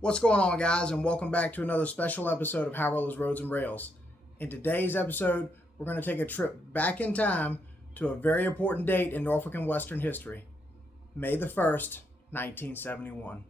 What's going on, guys, and welcome back to another special episode of High Rollers, Roads, and Rails. In today's episode, we're going to take a trip back in time to a very important date in Norfolk and Western history, May the 1st, 1971.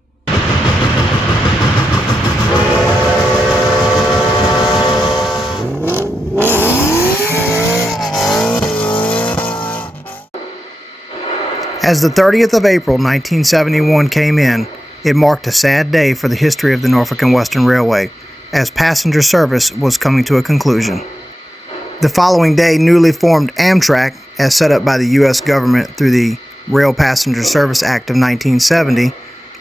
As the 30th of April, 1971 came in, it marked a sad day for the history of the Norfolk and Western Railway, as passenger service was coming to a conclusion. The following day, newly formed Amtrak, as set up by the U.S. government through the Rail Passenger Service Act of 1970,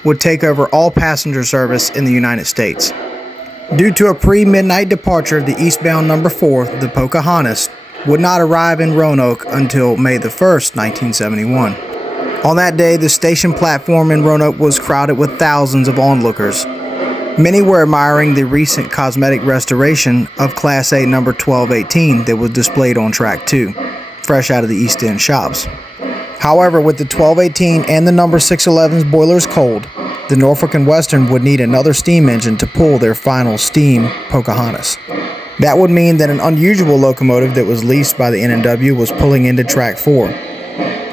would take over all passenger service in the United States. Due to a pre-midnight departure, the eastbound number 4, the Pocahontas, would not arrive in Roanoke until May the 1st, 1971. On that day, the station platform in Roanoke was crowded with thousands of onlookers. Many were admiring the recent cosmetic restoration of Class A number 1218 that was displayed on Track 2, fresh out of the East End shops. However, with the 1218 and the number 611's boilers cold, the Norfolk and Western would need another steam engine to pull their final steam Pocahontas. That would mean that an unusual locomotive that was leased by the N&W was pulling into Track 4.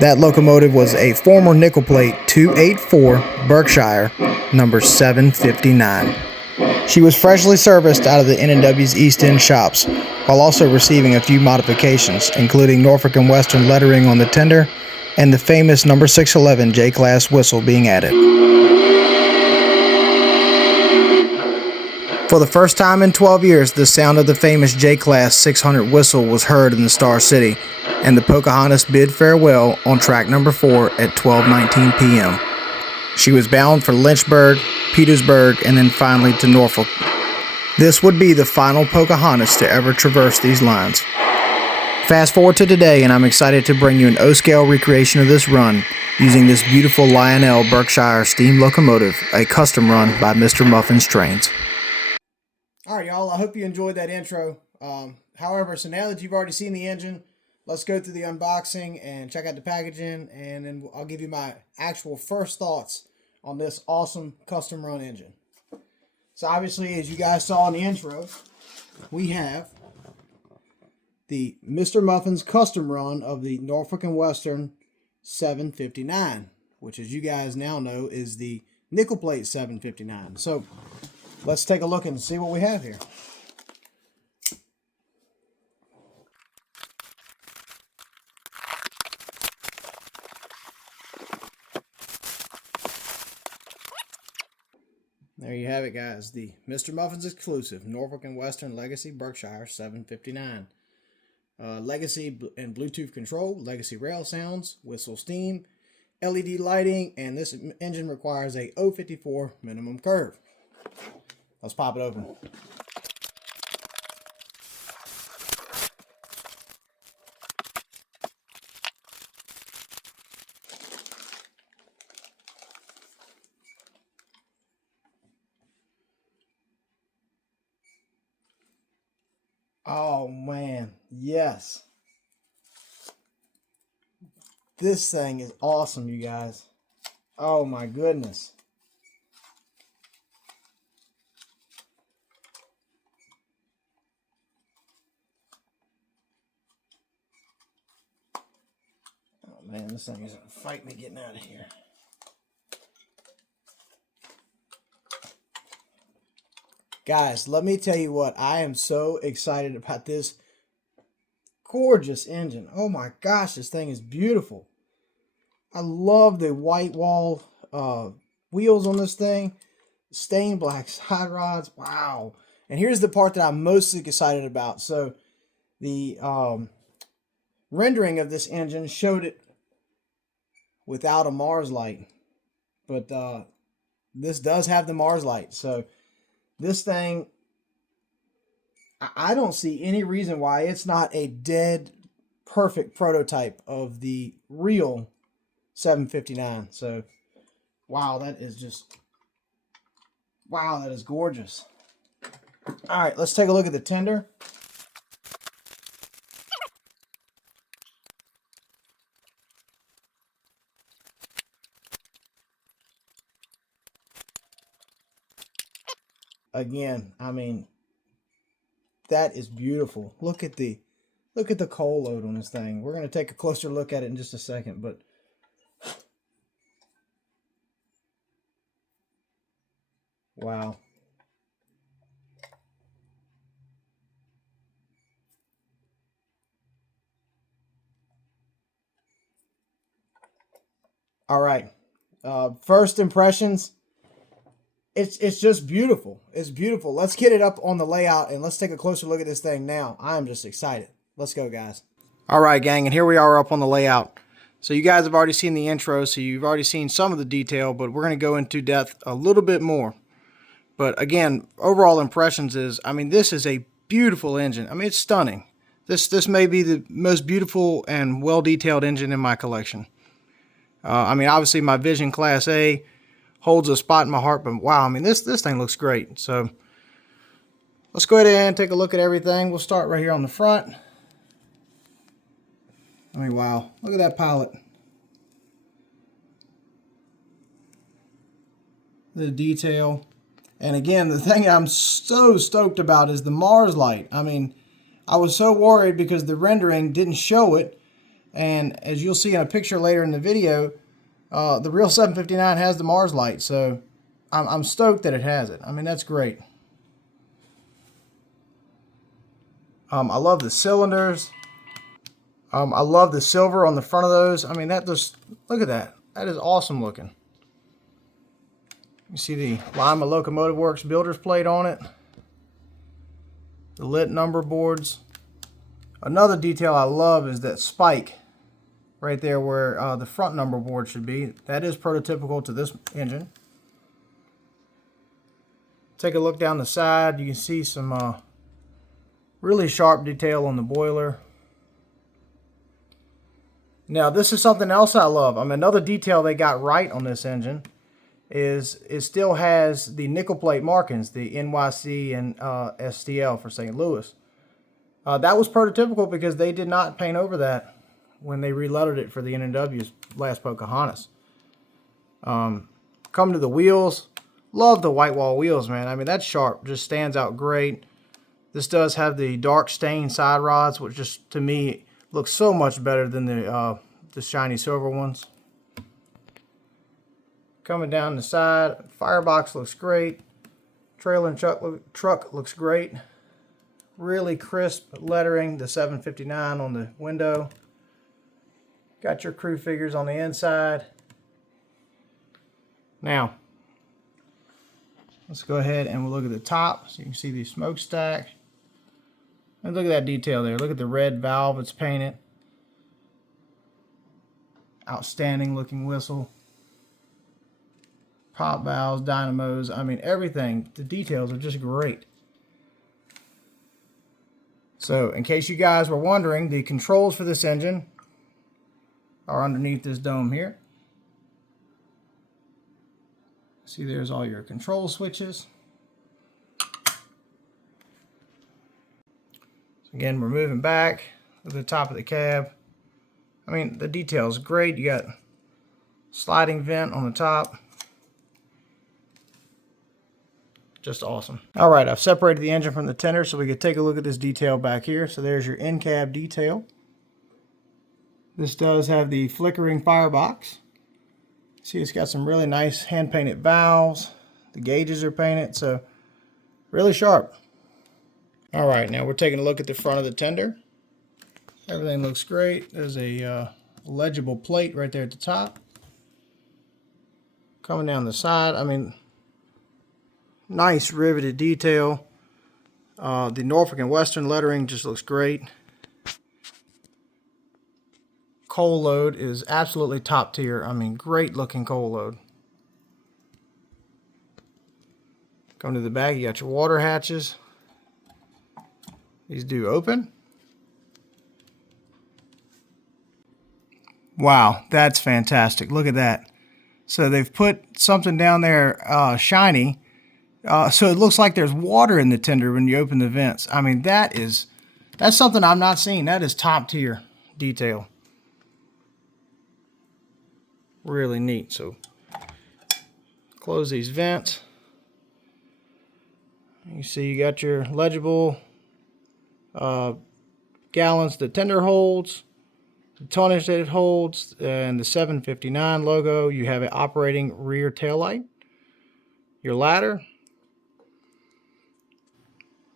That locomotive was a former nickel plate 284 Berkshire, number 759. She was freshly serviced out of the N&W's East End shops, while also receiving a few modifications, including Norfolk and Western lettering on the tender and the famous number 611 J-Class whistle being added. For the first time in 12 years, the sound of the famous J-Class 600 whistle was heard in the Star City, and the Pocahontas bid farewell on track number 4 at 12:19 p.m. She was bound for Lynchburg, Petersburg, and then finally to Norfolk. This would be the final Pocahontas to ever traverse these lines. Fast forward to today, and I'm excited to bring you an O-scale recreation of this run using this beautiful Lionel Berkshire steam locomotive, a custom run by Mr. Muffins Trains. All right, y'all, I hope you enjoyed that intro. However, so now that you've already seen the engine, let's go through the unboxing and check out the packaging, and then I'll give you my actual first thoughts on this awesome custom run engine. So obviously, as you guys saw in the intro, we have the Mr. Muffins custom run of the Norfolk and Western 759, which, as you guys now know, is the nickel plate 759. So let's take a look and see what we have here. There you have it, guys. The Mr. Muffins exclusive Norfolk and Western Legacy Berkshire 759. Legacy and Bluetooth control, Legacy rail sounds, whistle steam, LED lighting, and this engine requires a 054 minimum curve. Let's pop it open. Oh man, yes. This thing is awesome, you guys. Oh my goodness. Oh man, this thing is gonna fight me getting out of here. Guys, let me tell you what, I am so excited about this gorgeous engine. Oh my gosh, this thing is beautiful. I love the white wall wheels on this thing. Stained black side rods. Wow. And here's the part that I'm most excited about. So the rendering of this engine showed it without a Mars light. But this does have the Mars light. So this thing, I don't see any reason why it's not a dead perfect prototype of the real 759. So, wow, that is gorgeous. All right, let's take a look at the tender. again, I mean, that is beautiful. Look at the coal load on this thing. We're going to take a closer look at it in just a second, but wow. All right. First impressions. It's just beautiful. It's beautiful. Let's get it up on the layout and let's take a closer look at this thing now. I'm just excited. Let's go, guys. All right, gang, and here we are up on the layout. So you guys have already seen the intro, so you've already seen some of the detail, but we're going to go into depth a little bit more. But again, overall impressions is, I mean, this is a beautiful engine. I mean, it's stunning. This may be the most beautiful and well-detailed engine in my collection. I mean, obviously my Vision Class A holds a spot in my heart, but wow, I mean, this thing looks great. So let's go ahead and take a look at everything. We'll start right here on the front. I mean, wow, look at that pilot. The detail. And again, the thing I'm so stoked about is the Mars light. I mean, I was so worried because the rendering didn't show it. And as you'll see in a picture later in the video, the real 759 has the Mars light. So I'm stoked that it has it. I mean, that's great. I love the cylinders. I love the silver on the front of those. I mean, that just, look at that. That is awesome looking. You see the Lima Locomotive Works builder's plate on it. The lit number boards. Another detail I love is that spike right there where the front number board should be. That is prototypical to this engine. Take a look down the side. You can see some really sharp detail on the boiler. Now, this is something else I love. I mean, another detail they got right on this engine is it still has the nickel plate markings, the NYC and STL for St. Louis. That was prototypical because they did not paint over that when they relettered it for the N&W's Last Pocahontas. Come to the wheels. Love the white wall wheels, man. I mean, that's sharp. Just stands out great. This does have the dark stained side rods, which just, to me, looks so much better than the shiny silver ones. Coming down the side, firebox looks great. Trailer and truck looks great. Really crisp lettering, the 759 on the window. Got your crew figures on the inside. Now, let's go ahead and we'll look at the top so you can see the smokestack. And look at that detail there. Look at the red valve it's painted. Outstanding looking whistle. Pop valves, dynamos, I mean everything. The details are just great. So in case you guys were wondering, the controls for this engine are underneath this dome here. See, there's all your control switches. Again, we're moving back to the top of the cab. I mean, the detail is great. You got sliding vent on the top. Just awesome. All right, I've separated the engine from the tender so we could take a look at this detail back here. So there's your in-cab detail. This does have the flickering firebox. See, it's got some really nice hand-painted valves. The gauges are painted, so really sharp. All right, now we're taking a look at the front of the tender. Everything looks great. There's a legible plate right there at the top. Coming down the side, I mean, nice riveted detail. The Norfolk and Western lettering just looks great. Coal load is absolutely top tier. I mean, great looking coal load. Come to the back, you got your water hatches. These do open. Wow, that's fantastic. Look at that. So they've put something down there shiny. So it looks like there's water in the tender when you open the vents. I mean, that's something I've not seen. That is top tier detail. Really neat. So close these vents. You see you got your legible gallons the tender holds, the tonnage that it holds, and the 759 logo. You have an operating rear tail light, your ladder,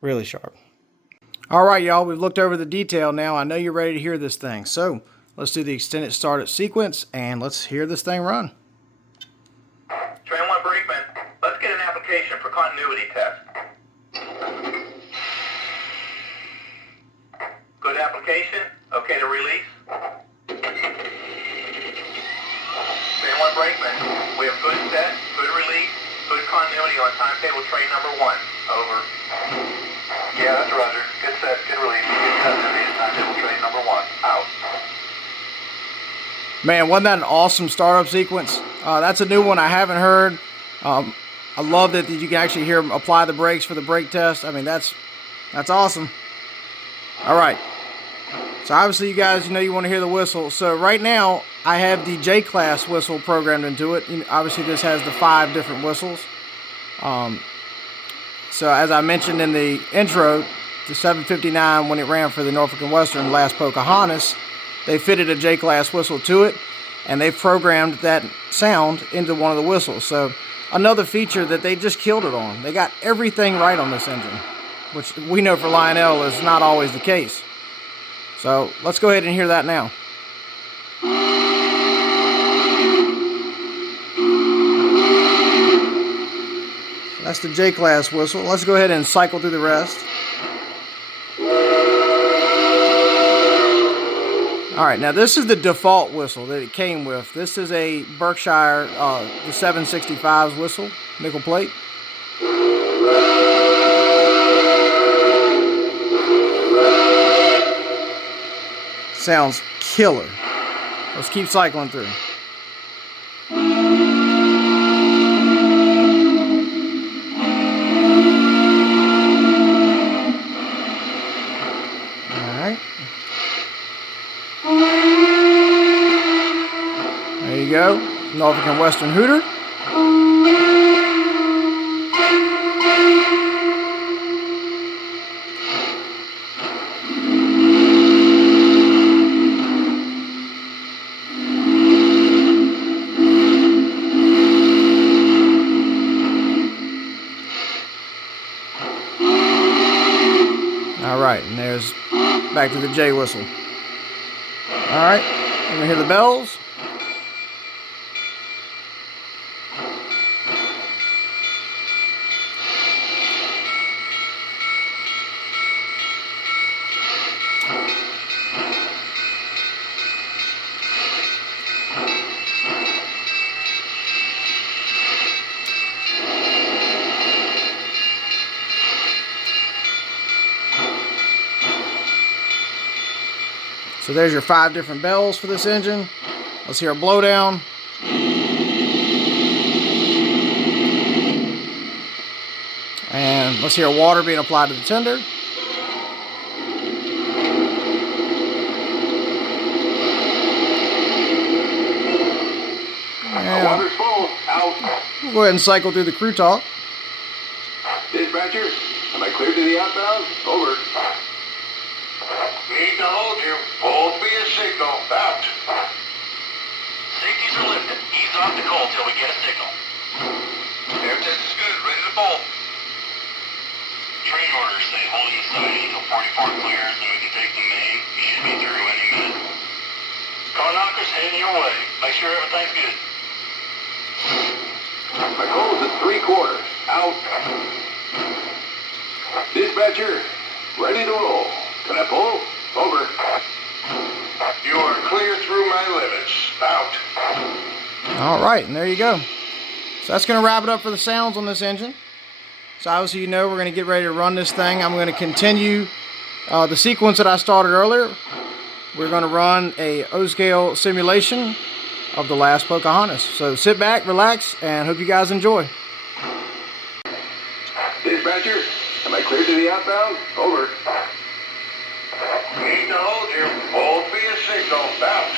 really sharp. All right, y'all, we've looked over the detail now. I know you're ready to hear this thing. So let's do the extended startup sequence and let's hear this thing run. Train 1 brakeman, let's get an application for continuity test. Good application. Okay to release. Train 1 brakeman, we have good set, good release, good continuity on timetable train number 1. Over. Yeah, that's Roger. Good set, good release, good continuity on timetable train number 1. Out. Man, wasn't that an awesome startup sequence? That's a new one I haven't heard. I love that you can actually hear them apply the brakes for the brake test. I mean, that's awesome. All right. So obviously you guys, you want to hear the whistle. So right now I have the J-class whistle programmed into it. Obviously this has the 5 different whistles. So as I mentioned in the intro, the 759, when it ran for the Norfolk and Western Last Pocahontas, they fitted a J-class whistle to it, and they programmed that sound into one of the whistles. So another feature that they just killed it on. They got everything right on this engine, which we know for Lionel is not always the case. So let's go ahead and hear that now. That's the J-class whistle. Let's go ahead and cycle through the rest. Alright, now this is the default whistle that it came with. This is a Berkshire, the 765's whistle, nickel plate. Sounds killer. Let's keep cycling through. Alright. There you go. Norfolk and Western Hooter. Alright, and there's back to the J whistle. Alright, we're going to hear the bells. So there's your 5 different bells for this engine. Let's hear a blowdown. And let's hear water being applied to the tender. Water's full. Out. We'll go ahead and cycle through the crew talk. Dispatcher, am I cleared to the outbound? Over. Need to hold you. Hold me a signal. Out. Safeties are lifted. Ease off the coal till we get a signal. Air test is good. Ready to bolt. Train orders say hold inside until 44 clears and we can take the main. You should be through any minute. Car knockers heading your way. Make sure everything's good. My coal's at 3/4. Out. Dispatcher, ready to roll. Can I pull? Over. You are clear through my limits. Out. Alright, and there you go. So that's going to wrap it up for the sounds on this engine. So obviously we're going to get ready to run this thing. I'm going to continue the sequence that I started earlier. We're going to run a O-scale simulation of the Last Pocahontas. So sit back, relax, and hope you guys enjoy. Dispatcher, am I cleared to the outbound? Over. Need to hold you. Hold me a signal. Out.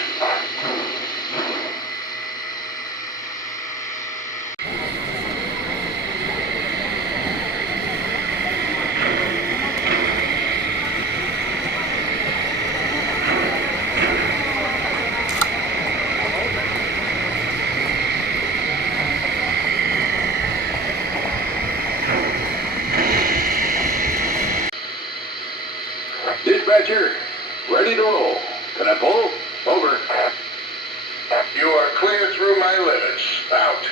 dispatcher. Ready to roll. Can I pull? Over. You are clear through my limits. Out.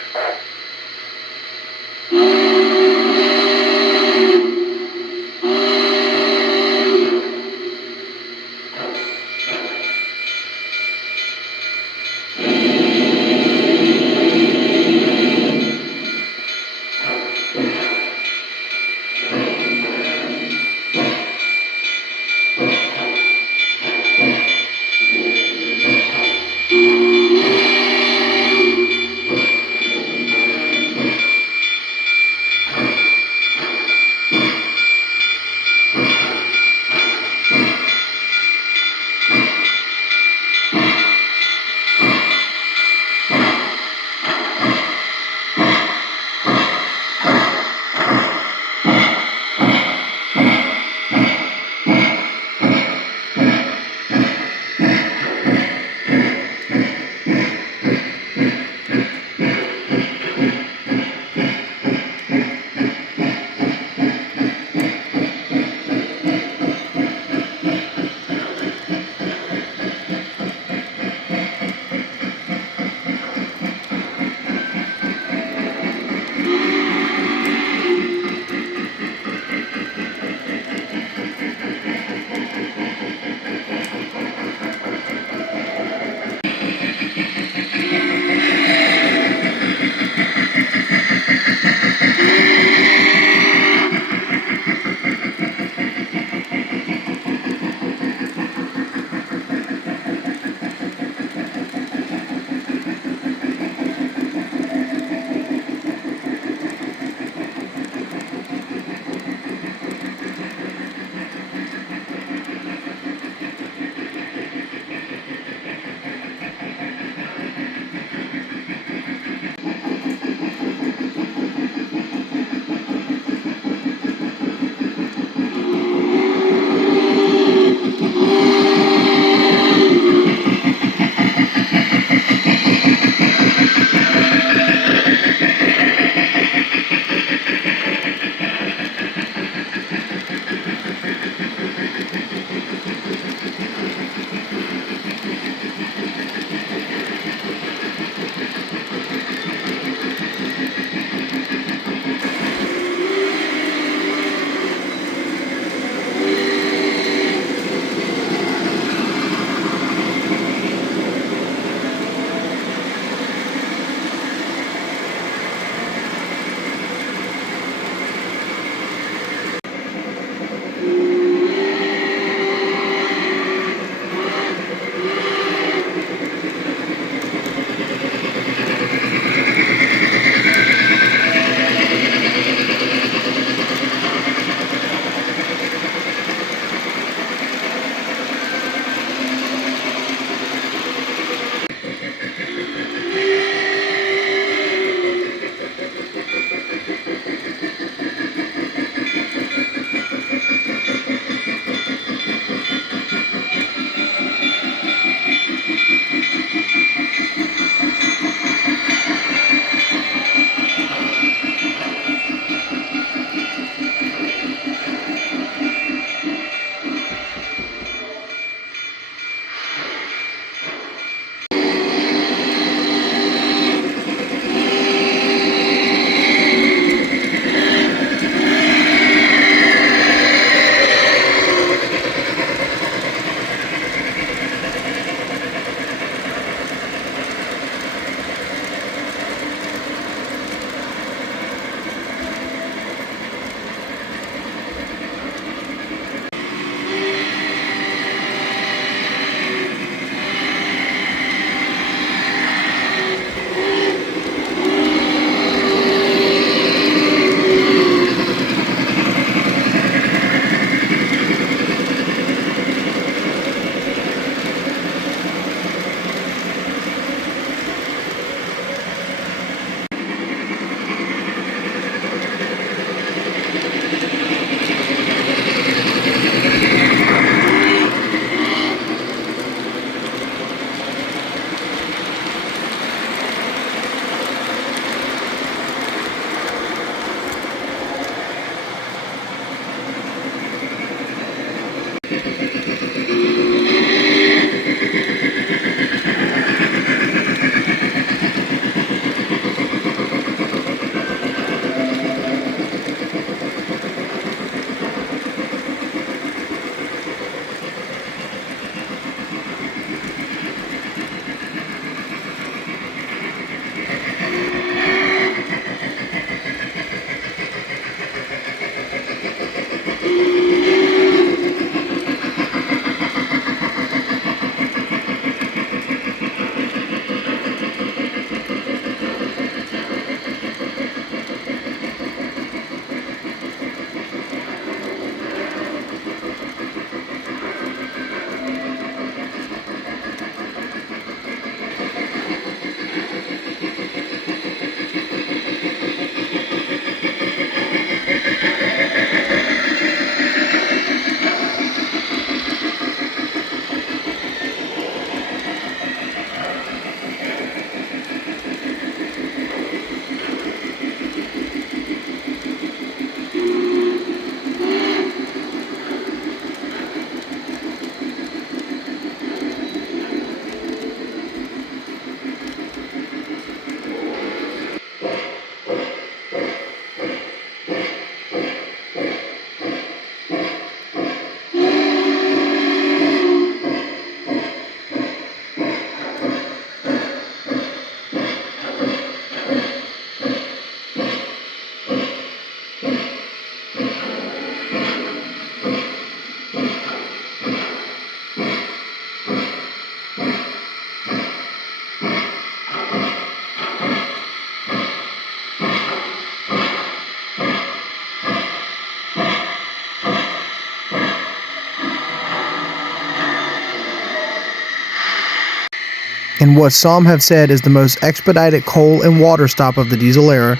In what some have said is the most expedited coal and water stop of the diesel era,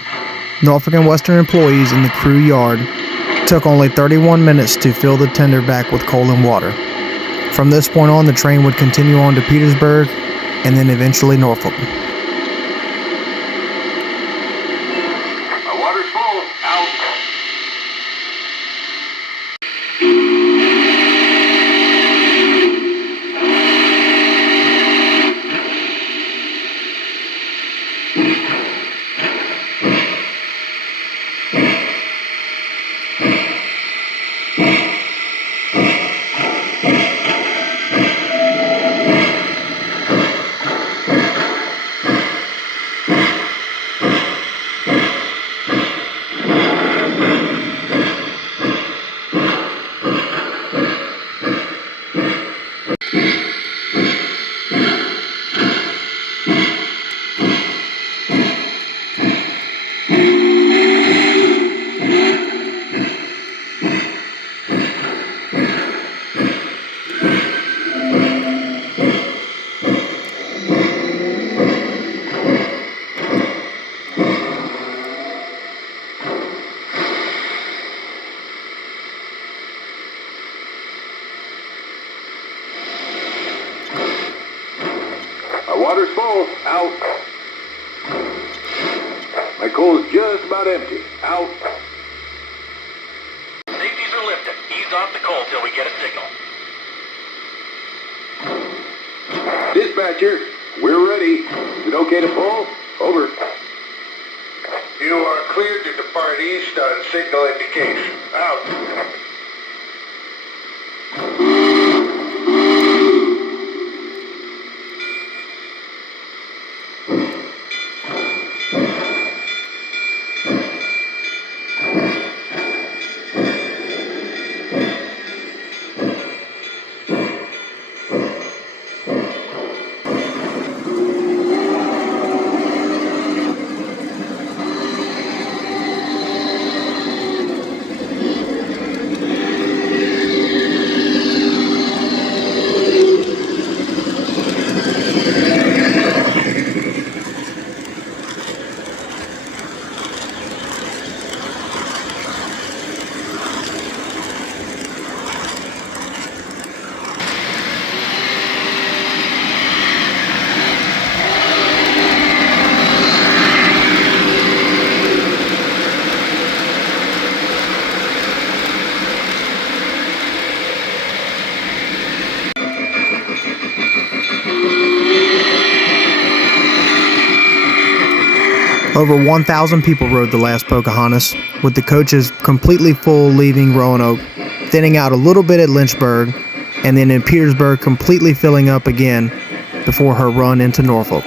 Norfolk and Western employees in the crew yard took only 31 minutes to fill the tender back with coal and water. From this point on, the train would continue on to Petersburg and then eventually Norfolk. My water's full. Out. Water's full. Out. My coal's just about empty. Out. Safeties are lifted. Ease off the coal till we get a signal. Dispatcher, we're ready. Is it okay to pull? Over. You are cleared to depart east on signal indication. Out. Over 1,000 people rode the Last Pocahontas, with the coaches completely full leaving Roanoke, thinning out a little bit at Lynchburg, and then in Petersburg completely filling up again before her run into Norfolk.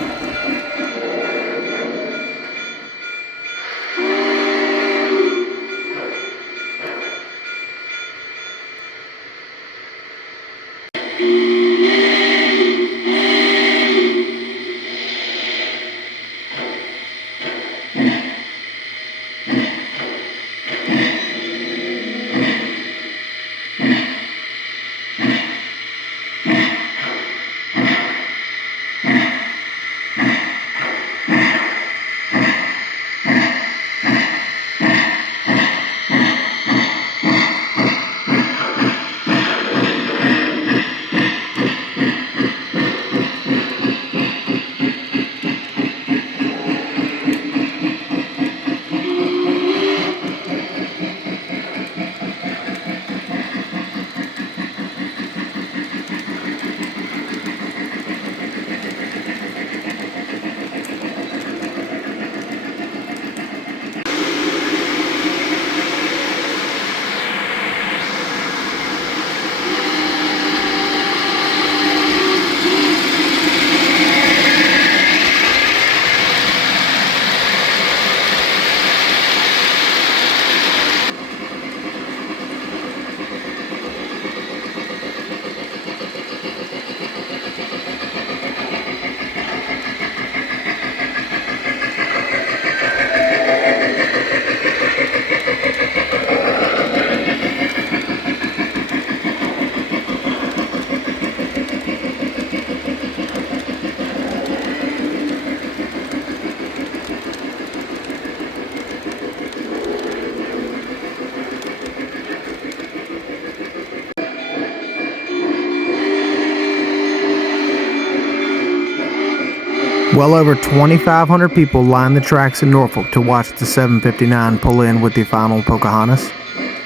Well over 2,500 people lined the tracks in Norfolk to watch the 759 pull in with the final Pocahontas.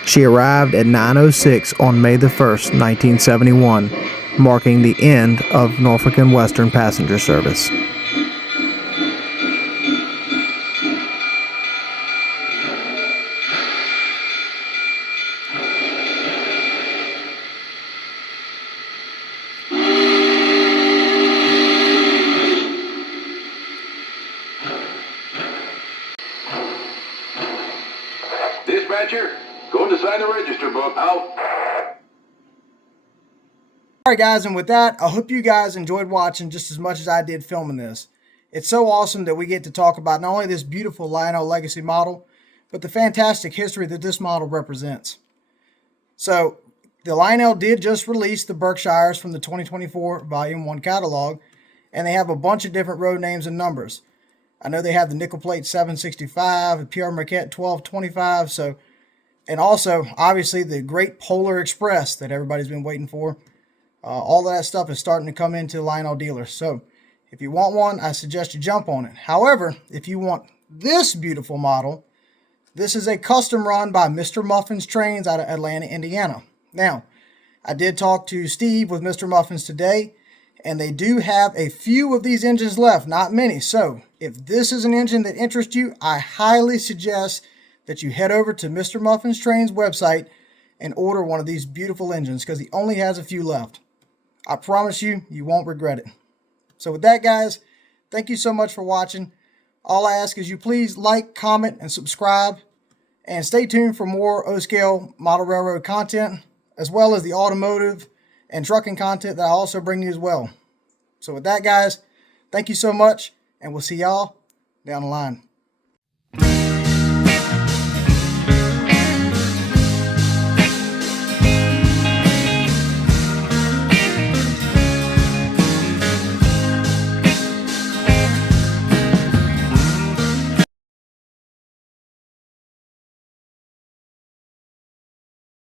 She arrived at 9:06 on May the 1st, 1971, marking the end of Norfolk and Western passenger service. Dispatcher, going to sign the register book. Out. Alright guys, and with that, I hope you guys enjoyed watching just as much as I did filming this. It's so awesome that we get to talk about not only this beautiful Lionel Legacy model, but the fantastic history that this model represents. So, the Lionel did just release the Berkshires from the 2024 Volume 1 catalog, and they have a bunch of different road names and numbers. I know they have the nickel plate 765, the Pierre Marquette 1225, and also, obviously, the Great Polar Express that everybody's been waiting for. All of that stuff is starting to come into Lionel dealers. So, if you want one, I suggest you jump on it. However, if you want this beautiful model, this is a custom run by Mr. Muffins Trains out of Atlanta, Indiana. Now, I did talk to Steve with Mr. Muffins today, and they do have a few of these engines left, not many. So, if this is an engine that interests you, I highly suggest that you head over to Mr. Muffins Trains website and order one of these beautiful engines because he only has a few left. I promise you, you won't regret it. So with that, guys, thank you so much for watching. All I ask is you please like, comment, and subscribe, and stay tuned for more O-Scale Model Railroad content, as well as the automotive and trucking content that I also bring you as well. So with that, guys, thank you so much, and we'll see y'all down the line.